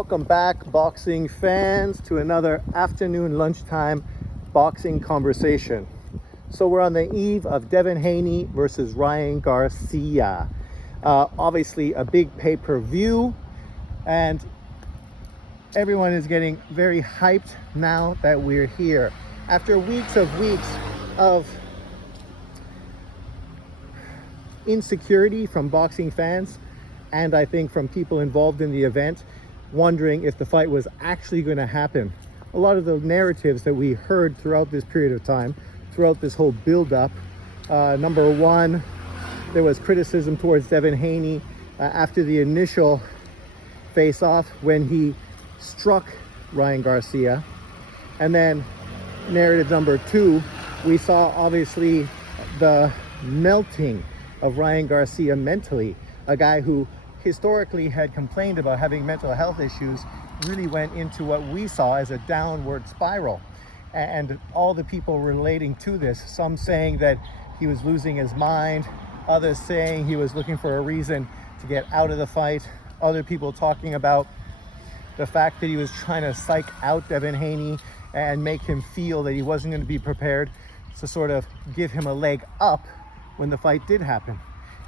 Welcome back, boxing fans, to another afternoon lunchtime boxing conversation. So we're on the eve of Devin Haney versus Ryan Garcia. Obviously a big pay-per-view, and everyone is getting very hyped now that we're here. After weeks of insecurity from boxing fans, and I think from people involved in the event, wondering if the fight was actually going to happen. A lot of the narratives that we heard throughout this period of time, throughout this whole build-up, number one, there was criticism towards Devin Haney after the initial face-off when he struck Ryan Garcia. And then narrative number two, we saw obviously the melting of Ryan Garcia mentally, a guy who historically had complained about having mental health issues, really went into what we saw as a downward spiral. And all the people relating to this, some saying that he was losing his mind, others saying he was looking for a reason to get out of the fight, other people talking about the fact that he was trying to psych out Devin Haney and make him feel that he wasn't going to be prepared, to sort of give him a leg up when the fight did happen.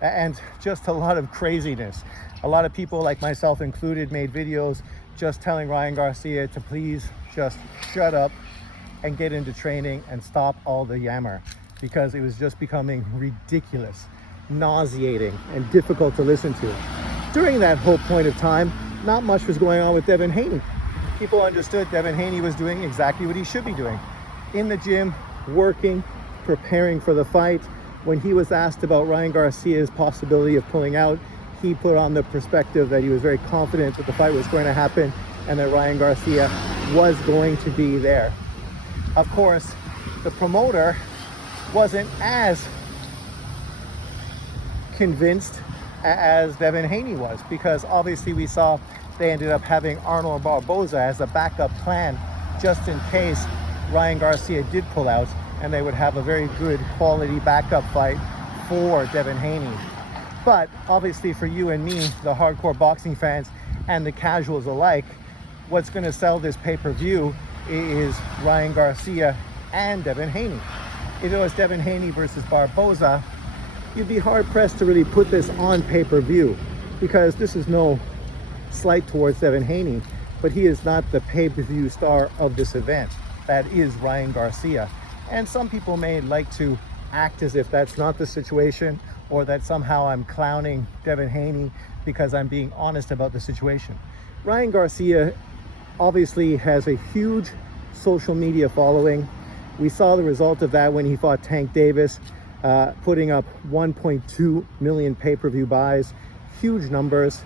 And just a lot of craziness. A lot of people, like myself included, made videos just telling Ryan Garcia to please just shut up and get into training and stop all the yammer, because it was just becoming ridiculous, nauseating, and difficult to listen to. During that whole point of time, not much was going on with Devin Haney. People understood Devin Haney was doing exactly what he should be doing. In the gym, working, preparing for the fight. When he was asked about Ryan Garcia's possibility of pulling out, he put on the perspective that he was very confident that the fight was going to happen and that Ryan Garcia was going to be there. Of course, the promoter wasn't as convinced as Devin Haney was, because obviously we saw they ended up having Arnold Barboza as a backup plan just in case Ryan Garcia did pull out, and they would have a very good quality backup fight for Devin Haney. But obviously for you and me, the hardcore boxing fans and the casuals alike, what's going to sell this pay-per-view is Ryan Garcia and Devin Haney. If it was Devin Haney versus Barboza, you'd be hard-pressed to really put this on pay-per-view, because this is no slight towards Devin Haney, but he is not the pay-per-view star of this event. That is Ryan Garcia. And some people may like to act as if that's not the situation, or that somehow I'm clowning Devin Haney because I'm being honest about the situation. Ryan Garcia obviously has a huge social media following. We saw the result of that when he fought Tank Davis, putting up 1.2 million pay-per-view buys, huge numbers.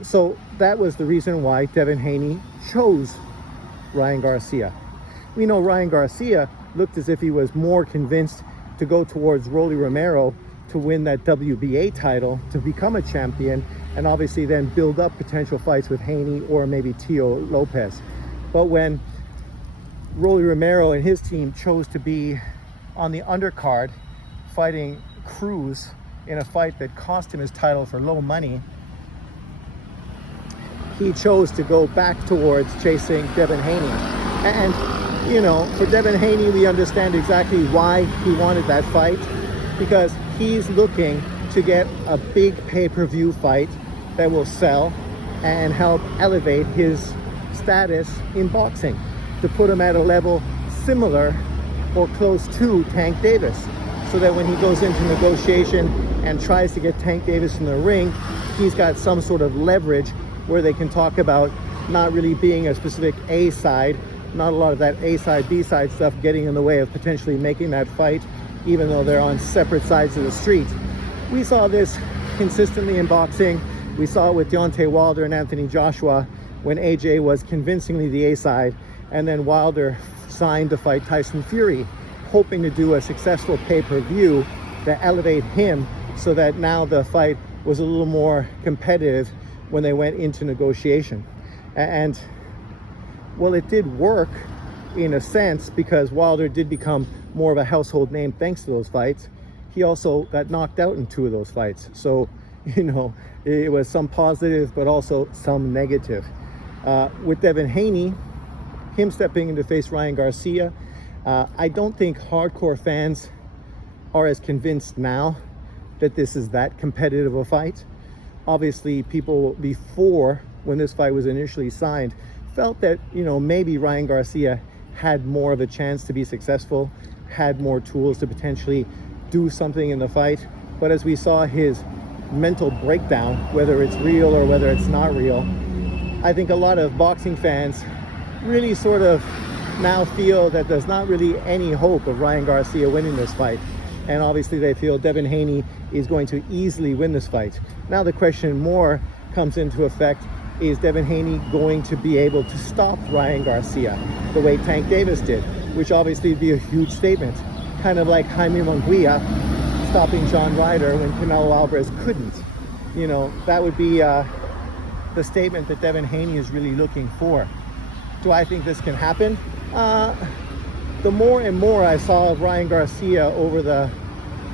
So that was the reason why Devin Haney chose Ryan Garcia. We know Ryan Garcia looked as if he was more convinced to go towards Rolly Romero to win that WBA title, to become a champion, and obviously then build up potential fights with Haney or maybe Tio Lopez. But when Rolly Romero and his team chose to be on the undercard fighting Cruz in a fight that cost him his title for low money, he chose to go back towards chasing Devin Haney. And you know, for Devin Haney, we understand exactly why he wanted that fight, because he's looking to get a big pay-per-view fight that will sell and help elevate his status in boxing, to put him at a level similar or close to Tank Davis, so that when he goes into negotiation and tries to get Tank Davis in the ring, he's got some sort of leverage where they can talk about not really being a specific A side, not a lot of that A side, B side stuff getting in the way of potentially making that fight, even though they're on separate sides of the street. We saw this consistently in boxing. We saw it with Deontay Wilder and Anthony Joshua when AJ was convincingly the A side, and then Wilder signed to fight Tyson Fury, hoping to do a successful pay-per-view to elevate him, so that now the fight was a little more competitive when they went into negotiation. And well, it did work in a sense, because Wilder did become more of a household name thanks to those fights. He also got knocked out in 2 of those fights. So, you know, it was some positive, but also some negative. With Devin Haney, him stepping in to face Ryan Garcia, I don't think hardcore fans are as convinced now that this is that competitive a fight. Obviously, people before, when this fight was initially signed, felt that, maybe Ryan Garcia had more of a chance to be successful, had more tools to potentially do something in the fight. But as we saw his mental breakdown, whether it's real or whether it's not real, I think a lot of boxing fans really sort of now feel that there's not really any hope of Ryan Garcia winning this fight. And obviously they feel Devin Haney is going to easily win this fight. Now the question more comes into effect, is Devin Haney going to be able to stop Ryan Garcia the way Tank Davis did, which obviously would be a huge statement, kind of like Jaime Munguia stopping John Ryder when Canelo Alvarez couldn't. That would be the statement that Devin Haney is really looking for. Do I think this can happen? The more and more I saw of Ryan Garcia over the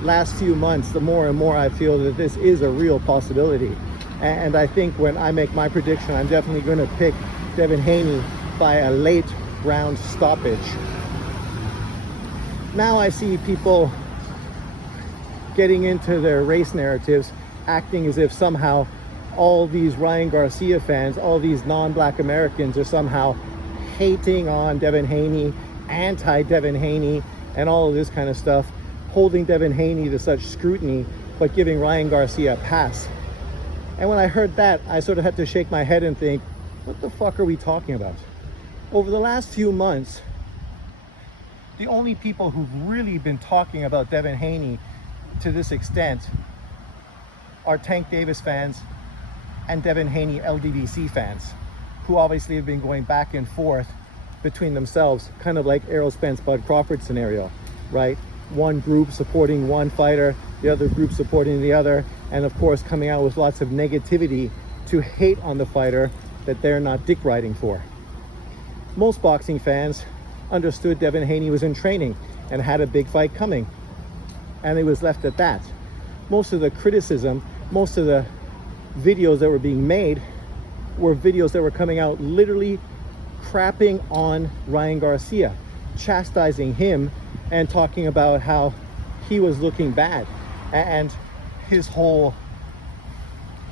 last few months, the more and more I feel that this is a real possibility. And I think when I make my prediction, I'm definitely going to pick Devin Haney by a late round stoppage. Now I see people getting into their race narratives, acting as if somehow all these Ryan Garcia fans, all these non-black Americans are somehow hating on Devin Haney, anti-Devin Haney, and all of this kind of stuff, holding Devin Haney to such scrutiny, but giving Ryan Garcia a pass. And when I heard that, I sort of had to shake my head and think, what the fuck are we talking about? Over the last few months, the only people who've really been talking about Devin Haney to this extent are Tank Davis fans and Devin Haney LDDC fans, who obviously have been going back and forth between themselves, kind of like Errol Spence, Bud Crawford scenario, right? One group supporting one fighter, the other group supporting the other, and of course coming out with lots of negativity to hate on the fighter that they're not dick riding for. Most boxing fans understood Devin Haney was in training and had a big fight coming, and it was left at that. Most of the criticism, most of the videos that were being made were videos that were coming out literally crapping on Ryan Garcia, chastising him and talking about how he was looking bad, and his whole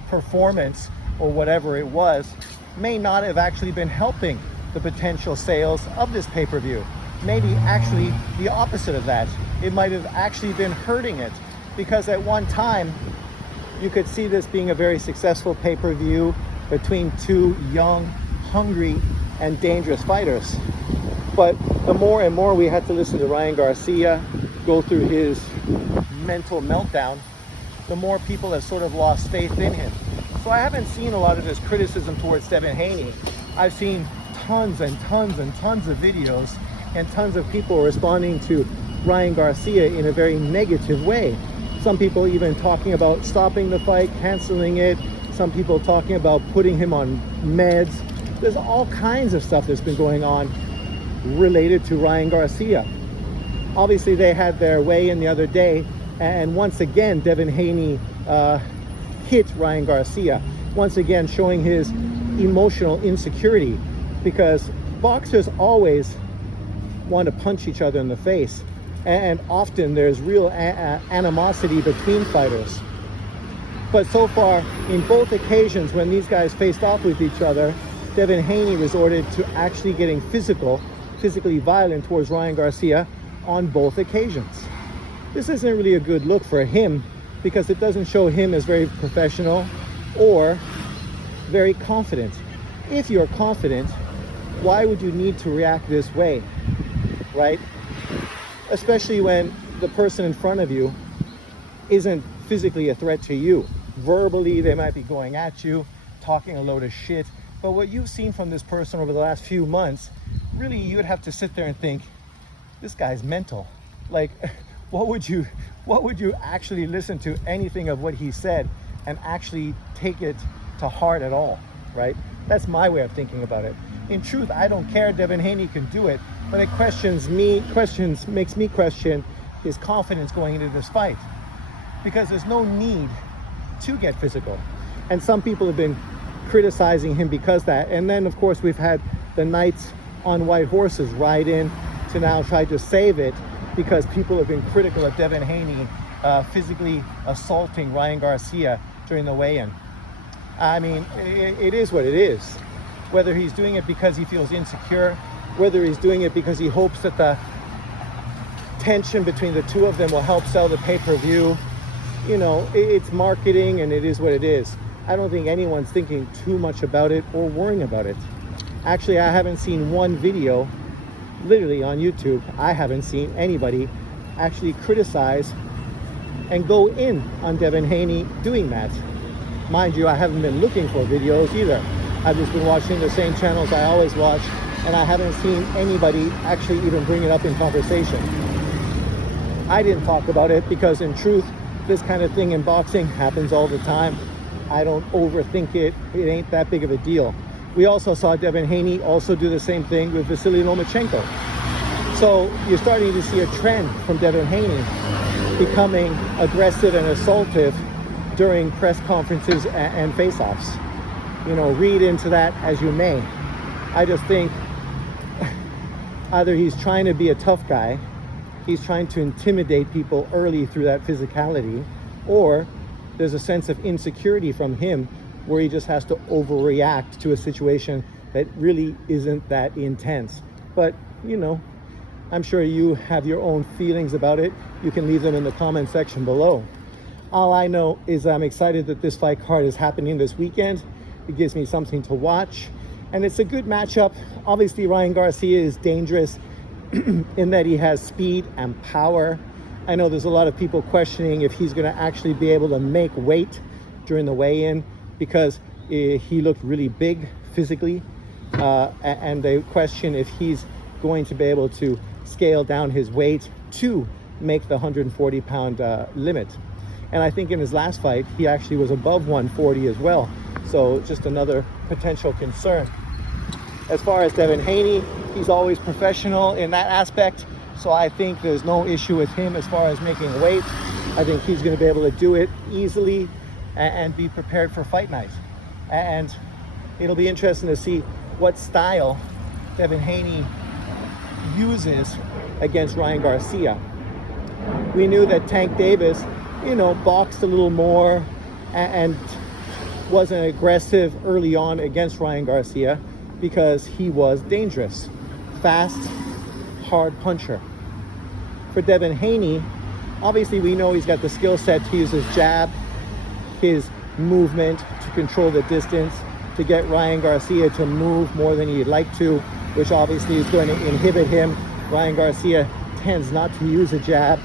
performance or whatever it was may not have actually been helping the potential sales of this pay-per-view. Maybe actually the opposite of that. It might have actually been hurting it, because at one time you could see this being a very successful pay-per-view between two young, hungry, and dangerous fighters. But the more and more we had to listen to Ryan Garcia go through his mental meltdown, the more people have sort of lost faith in him. So I haven't seen a lot of this criticism towards Devin Haney. I've seen tons and tons and tons of videos and tons of people responding to Ryan Garcia in a very negative way. Some people even talking about stopping the fight, canceling it. Some people talking about putting him on meds. There's all kinds of stuff that's been going on related to Ryan Garcia. Obviously they had their way in the other day, and once again Devin Haney hit Ryan Garcia, once again showing his emotional insecurity, because boxers always want to punch each other in the face, and often there's real animosity between fighters. But so far, in both occasions when these guys faced off with each other, Devin Haney resorted to actually getting physically violent towards Ryan Garcia on both occasions. This isn't really a good look for him, because it doesn't show him as very professional or very confident. If you're confident, why would you need to react this way, right? Especially when the person in front of you isn't physically a threat to you. Verbally, they might be going at you, talking a load of shit. But what you've seen from this person over the last few months, really you'd have to sit there and think, this guy's mental. Like, what would you actually listen to anything of what he said and actually take it to heart at all, right? That's my way of thinking about it. In truth, I don't care. Devin Haney can do it, but it makes me question his confidence going into this fight, because there's no need to get physical. And some people have been criticizing him because that. And then, of course, we've had the knights on white horses ride in to now try to save it because people have been critical of Devin Haney physically assaulting Ryan Garcia during the weigh-in. I mean, it is what it is. Whether he's doing it because he feels insecure, whether he's doing it because he hopes that the tension between the two of them will help sell the pay-per-view, you know, it's marketing and it is what it is. I don't think anyone's thinking too much about it or worrying about it. Actually, I haven't seen one video, literally on YouTube, I haven't seen anybody actually criticize and go in on Devin Haney doing that. Mind you, I haven't been looking for videos either. I've just been watching the same channels I always watch, and I haven't seen anybody actually even bring it up in conversation. I didn't talk about it because in truth, this kind of thing in boxing happens all the time. I don't overthink it. It ain't that big of a deal. We also saw Devin Haney also do the same thing with Vasily Lomachenko. So you're starting to see a trend from Devin Haney becoming aggressive and assaultive during press conferences and face-offs. You know, read into that as you may. I just think either he's trying to be a tough guy, he's trying to intimidate people early through that physicality, or there's a sense of insecurity from him where he just has to overreact to a situation that really isn't that intense. But, you know, I'm sure you have your own feelings about it. You can leave them in the comment section below. All I know is I'm excited that this fight card is happening this weekend. It gives me something to watch, and it's a good matchup. Obviously, Ryan Garcia is dangerous in that he has speed and power. I know there's a lot of people questioning if he's going to actually be able to make weight during the weigh-in because he looked really big physically, and they question if he's going to be able to scale down his weight to make the 140-pound limit. And I think in his last fight, he actually was above 140 as well. So just another potential concern. As far as Devin Haney, he's always professional in that aspect. So I think there's no issue with him as far as making weight. I think he's going to be able to do it easily and be prepared for fight night. And it'll be interesting to see what style Devin Haney uses against Ryan Garcia. We knew that Tank Davis, you know, boxed a little more and wasn't aggressive early on against Ryan Garcia because he was dangerous, fast, hard puncher. For Devin Haney, obviously we know he's got the skill set to use his jab, his movement to control the distance, to get Ryan Garcia to move more than he'd like to, which obviously is going to inhibit him. Ryan Garcia tends not to use a jab,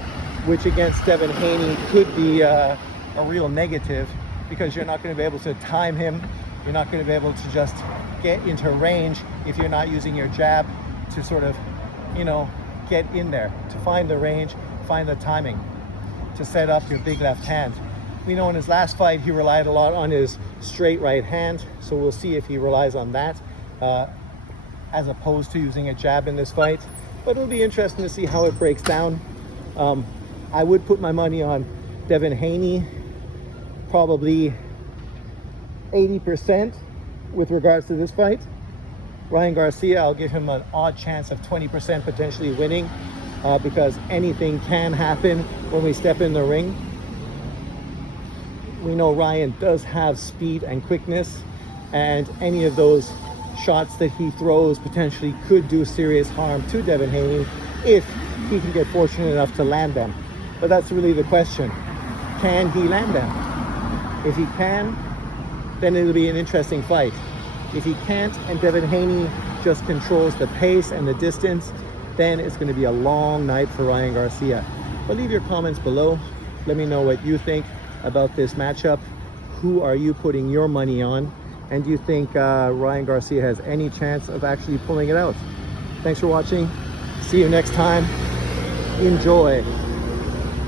which against Devin Haney could be a real negative because you're not going to be able to time him. You're not going to be able to just get into range if you're not using your jab to sort of, you know, get in there, to find the range, find the timing, to set up your big left hand. We know in his last fight, he relied a lot on his straight right hand. So we'll see if he relies on that as opposed to using a jab in this fight. But it'll be interesting to see how it breaks down. I would put my money on Devin Haney, probably 80% with regards to this fight. Ryan Garcia, I'll give him an odd chance of 20% potentially winning because anything can happen when we step in the ring. We know Ryan does have speed and quickness, and any of those shots that he throws potentially could do serious harm to Devin Haney if he can get fortunate enough to land them. But that's really the question. Can he land them? If he can, then it'll be an interesting fight. If he can't and Devin Haney just controls the pace and the distance, then it's going to be a long night for Ryan Garcia. But leave your comments below. Let me know what you think about this matchup. Who are you putting your money on? And do you think Ryan Garcia has any chance of actually pulling it out? Thanks for watching. See you next time. Enjoy.